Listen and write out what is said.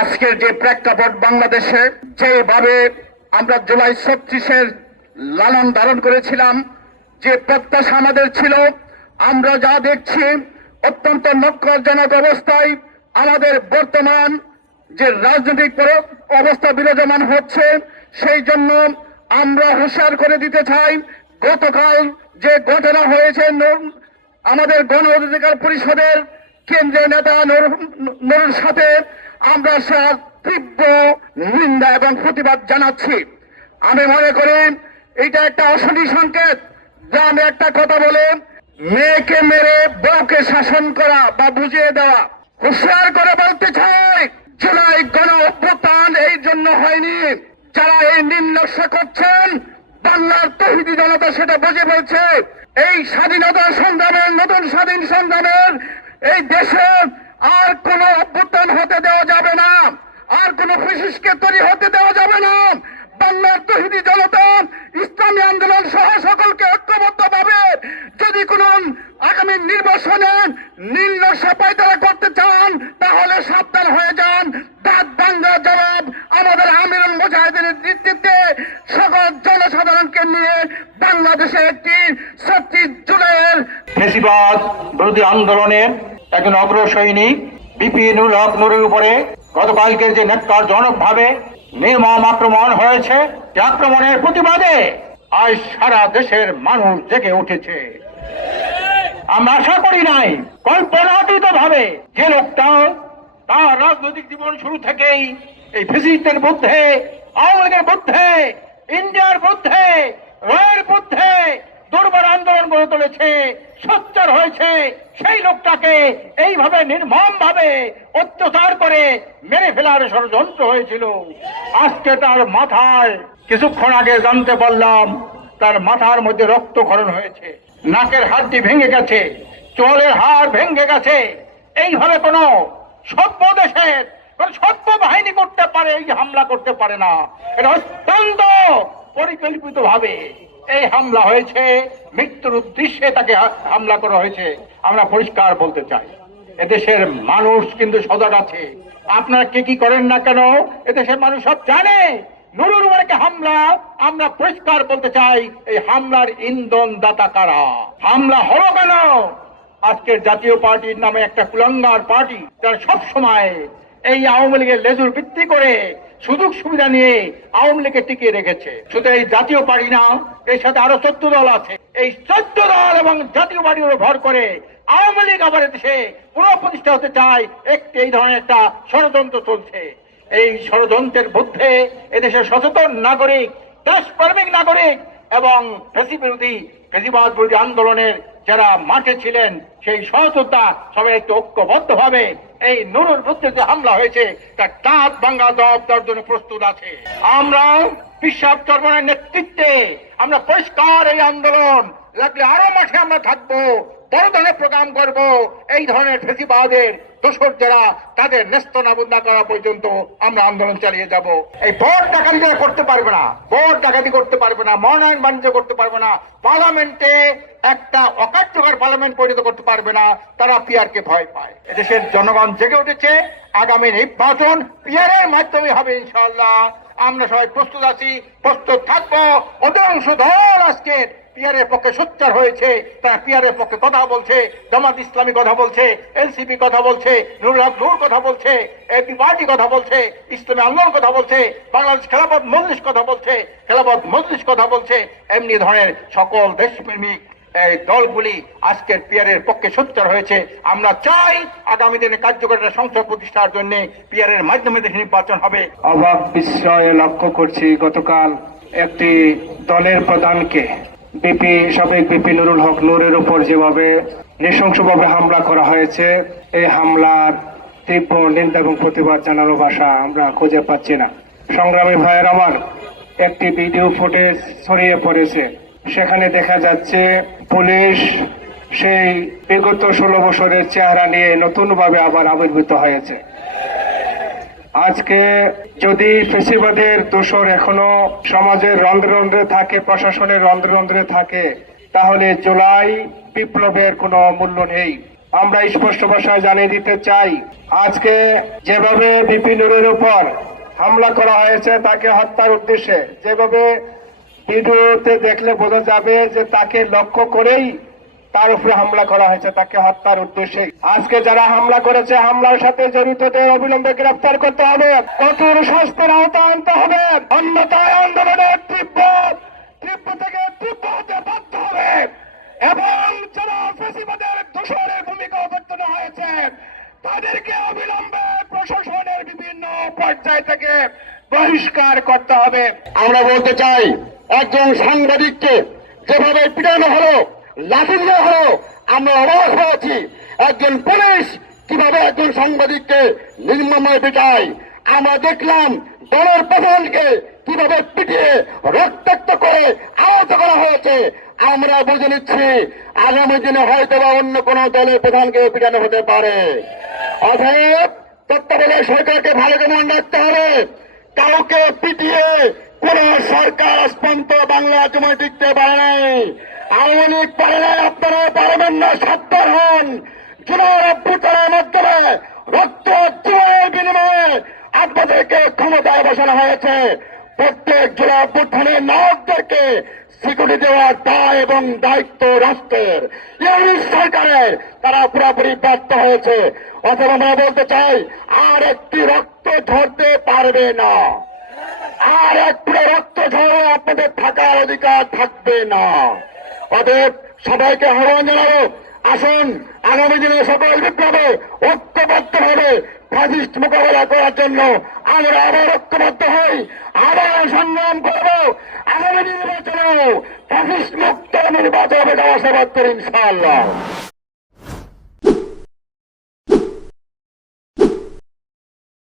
আজকের যে প্রেক্ষাপট বাংলাদেশে, যেভাবে আমরা জুলাই ছত্রিশের লালন ধারণ করেছিলাম, যে প্রত্যাশা আমাদের ছিল, আমরা যা দেখছি, অত্যন্ত নক্করজনক অবস্থায় আমাদের বর্তমান যে রাজনৈতিক অবস্থা বিরাজমান হচ্ছে, সেই জন্য আমরা হুঁশিয়ার করে দিতে চাই, গতকাল যে ঘটনা হয়েছে আমাদের গণ অধিকার পরিষদের কেন্দ্রীয় নেতা নুর- নুরুর সাথে আমরা সে তীব্র নিন্দা এবং প্রতিবাদ জানাচ্ছি। আমি মনে করি এটা একটা অশনি সংকেত। গ্রামে একটা কথা বলে, মেয়েকে মেরে বউকে শাসন করা বা বুঝিয়ে দেওয়া। হুঁশিয়ার করে বলতে চাই, জুলাই গণ অভ্যুত্থান এই জন্য হয়নি। যারা এই নির্লক্ষ্য করছেন, বাংলার তহিদি জনতা সেটা বুঝে বলছে। এই স্বাধীনতা সংগ্রামের, নতুন স্বাধীন সংগ্রামের এই দেশে আর কোন অভ্যুত্থান হতে দেওয়া যাবে না। আর কোন ফিসিসকে তৈরি হতে দেওয়া যাবে না। বাংলার তহিদি জনতা ইসলামী আন্দোলন সহ সকলকে ঐক্যবদ্ধ ভাবে যদি কোন আগামী নির্বাচনে নির্লক্ষ্য পায়তারা করতে চান, তাহলে সাবধান হয়ে যান। দাঁত বাংলা জবাব আমাদের আমিরুল মুজাহিদের নেতৃত্বে সকল জনসাধারণকে নিয়ে বাংলাদেশে একটি ছত্রিশ জুলাইয়ের বিরোধী আন্দোলনের একজন অগ্রসৈনিক বিপিনুল হক নুরের উপরে গতকালকে যে নেককারজনক ভাবে নির্মম আক্রমণ হয়েছে আক্রমণের প্রতিবাদে আজ সারা দেশের মানুষ জেগে উঠেছে। আমরা আশা করি নাই কল্পনাতীত ভাবে যে লোকটা তার রাজনৈতিক জীবন শুরু থেকেই এই ফেসিস্টের মধ্যে, আওয়ামী লীগের মধ্যে, ইন্ডিয়ার মধ্যে, রয়ের মধ্যে দুর্বার আন্দোলন গড়ে তুলেছে, সোচ্চার হয়েছে সেই লোকটাকে এইভাবে নির্মম ভাবে অত্যাচার করে মেরে ফেলার ষড়যন্ত্র হয়েছিল। আজকে তার মাথায় কিছুক্ষণ আগে জানতে পারলাম, তার মাথার মধ্যে রক্তক্ষরণ হয়েছে। নাকের হাড্ডি ভেঙে গেছে, চোয়ালের হাড় ভেঙে গেছে। এইভাবে কোনো সভ্য দেশের, কোন সভ্য বাহিনী করতে পারে, এই হামলা করতে পারে না। এটা অত্যন্ত পরিকল্পিত ভাবে এই হামলা হয়েছে, মৃত্যুর উদ্দেশ্যে তাকে হামলা করা হয়েছে। আমরা পরিষ্কার বলতে চাই, এদেশের মানুষ কিন্তু সজাগ আছে। আপনারা কে কি করেন না কেন? এদেশের মানুষ সব জানে। নুরুর উপরে হামলা, আমরা পরিষ্কার বলতে চাই, এই হামলার ইন্ধন দাতা কারা? হামলা হলো কেন? আজকের জাতীয় পার্টির নামে একটা কুলাঙ্গার পার্টি, যারা সব সময় এই আওয়ামী লীগের লেজুর ভিত্তি করে সুযোগ সুবিধা নিয়ে আওয়ামী লীগকে টিকিয়ে রেখেছে। শুধু এই জাতীয় পার্টি না, এর সাথে আরও চোদ্দ দল আছে। এই চোদ্দ দল এবং জাতীয় পার্টির উপর ভর করে আওয়ামী লীগ আবার দেশে পুনঃপ্রতিষ্ঠা হতে চায়। একটি এই ধরনের একটা ষড়যন্ত্র চলছে। এই ষড়যন্ত্রের মধ্যে এদেশের সচেতন নাগরিক, দেশপ্রেমিক নাগরিক এবং ফেসি বিরোধী, ফেসিবাদ বিরোধী আন্দোলনের যারা মাঠে ছিলেন, সেই সহযোদ্ধা সবাই একটু ঐক্যবদ্ধ ভাবে এই নুরুল বিরুদ্ধে যে হামলা হয়েছে তা দাঁত ভাঙ্গা জবাব দেওয়ার জন্য প্রস্তুত আছে। আমরা বিশ্বাস চর্মনের নেতৃত্বে আমরা পরিষ্কার এই আন্দোলন। লাগলে আরও মাঠে আমরা থাকব। বড় ধরনের প্রোগ্রাম করব। এই ধরনের ফেসিবাদের দোষর যারা, তাদের ন্যস্ত নাবুদা করা পর্যন্ত আমরা আন্দোলন চালিয়ে যাব। এই ভোট ডাকাতি করতে পারবে না। ভোট ডাকাতি করতে পারবে না, মনোনয়ন বাণিজ্য করতে পারবে না, পার্লামেন্টে একটা অকার্যকর পার্লামেন্ট পরিণত করতে পারবে না, তারা পিয়ারকে ভয় পায়। এদেশের জনগণ জেগে উঠেছে। আগামী নির্বাচন পিয়ারের মাধ্যমে হবে ইনশাআল্লাহ। আমরা সবাই প্রস্তুত আছি, প্রস্তুত থাকব। অধিকাংশ দল আজকে পিয়ারের পক্ষে সোচ্চার হয়েছে, তারা পিয়ারের পক্ষে কথা বলছে, জামাত ইসলামী কথা বলছে এনসিপি কথা বলছে, নুরুল নূর কথা বলছে, এপি পার্টি কথা বলছে, ইসলামী আন্দোলন কথা বলছে, বাংলাদেশ খেলাপথ মজলিস কথা বলছে খেলাপথ মজলিস কথা বলছে, এমনি ধরনের সকল দেশপ্রেমিক এই দলগুলি আজকের পিয়ারের পক্ষে সোচ্চার হয়েছে। আমরা চাই আগামী দিনে কার্যকরী সংসদ প্রতিষ্ঠার জন্য পিয়ারের মাধ্যমে দেশ নির্বাচন হবে। অবাক বিস্ময়ে লক্ষ্য করছি গতকাল একটি দলের প্রধানকে। বিপি সাবেক বিপি নুরুল হক নুরের উপর যেভাবে নৃশংসভাবে হামলা করা হয়েছে, এই হামলার তীব্র নিন্দা এবং প্রতিবাদ জানানোর ভাষা আমরা খুঁজে পাচ্ছি না। সংগ্রামী ভাইয়ের আমার একটি ভিডিও ফুটেজ ছড়িয়ে পড়েছে। সেখানে দেখা যাচ্ছে পুলিশ সেই বিগত ষোলো বছরের চেহারা নিয়ে নতুনভাবে আবার আবির্ভূত হয়েছে। আজকে যদি ফেসিবাদের দোষর এখনও সমাজের রন্ধ্রে রন্ধ্রে থাকে, প্রশাসনের রন্ধ্রে রন্ধ্রে থাকে, তাহলে জুলাই বিপ্লবের কোনো মূল্য নেই। আমরা স্পষ্ট ভাষায় জানিয়ে দিতে চাই, আজকে যেভাবে বিপিনুরের উপর হামলা করা হয়েছে, তাকে হত্যার উদ্দেশ্যে, যেভাবে ভিডিওতে দেখলে বোঝা যাবে যে তাকে লক্ষ্য করেই তার উপরে হামলা করা হয়েছে, তাকে হত্যার উদ্দেশ্যে। আজকে যারা হামলা করেছে, হামলার সাথে জড়িতদের অবিলম্বে গ্রেফতার করতে হবে। কঠোর শাস্তির আওতা আনতে হবে। অন্যথায় আন্দোলনের তীব্র তীব্র থেকে তীব্র হতে বাধ্য হবে। এবং যারা ফেসিবাদের দূষণের ভূমিকা অবতীর্ণ হয়েছে, তাদেরকে অবিলম্বে প্রশাসনের বিভিন্ন পর্যায় থেকে বহিষ্কার করতে হবে। আমরা বলতে চাই, একজন সাংবাদিককে যেভাবে পিটানো হলো লাঠি দেওয়া হলো। আমরা অবাক হয়েছি। একজন পুলিশ কীভাবে একজন সাংবাদিককে নির্মময় পিটায় আমরা দেখলাম দলের প্রধানকে কীভাবে পিটিয়ে রক্তাক্ত করে আহত করা হয়েছে। আমরা বুঝে নিচ্ছি, আগামী দিনে হয়তো বা অন্য কোন দলের প্রধানকে পিটানো হতে পারে। অতএব তত্ত্বাবধায়ক সরকারকে ভালো মনে রাখতে হবে, কাউকে পিটিয়ে কোন সরকার স্পন্ত বাংলা জমায় দিতে পারে নাই। আওয়ামী লীগ আপনারা পারবেন না সত্তর হন। জুলাই অভ্যুত্থানের মাধ্যমে রক্ত জীবনের বিনিময়ে আপনাদেরকে ক্ষমতায় বসানো হয়েছে। প্রত্যেক জেলা অভ্যুত্থানের নায়কদেরকে সিকিউরিটি দেওয়ার দায় এবং দায়িত্ব রাষ্ট্রের। ইউনিট সরকারের, তারা পুরোপুরি ব্যর্থ হয়েছে। অথবা আমরা বলতে চাই, আর একটি রক্ত ঝরতে পারবে না। আর এক পুরো রক্ত ঝরে আপনাদের থাকার অধিকার থাকবে না। অতএব সবাইকে আহ্বান জানাব, আসুন, আগামী দিনে সকল বিপ্লবে ঐক্যবদ্ধ হবে ফাজিস্ট মোকাবেলা করার জন্য আমরা আবার ঐক্যবদ্ধ হই। আবার সংগ্রাম করব। আগামী নির্বাচনেও ফাজিস্ট মুক্ত নির্বাচন হবে আশাবাদ করি ইনশাআল্লাহ।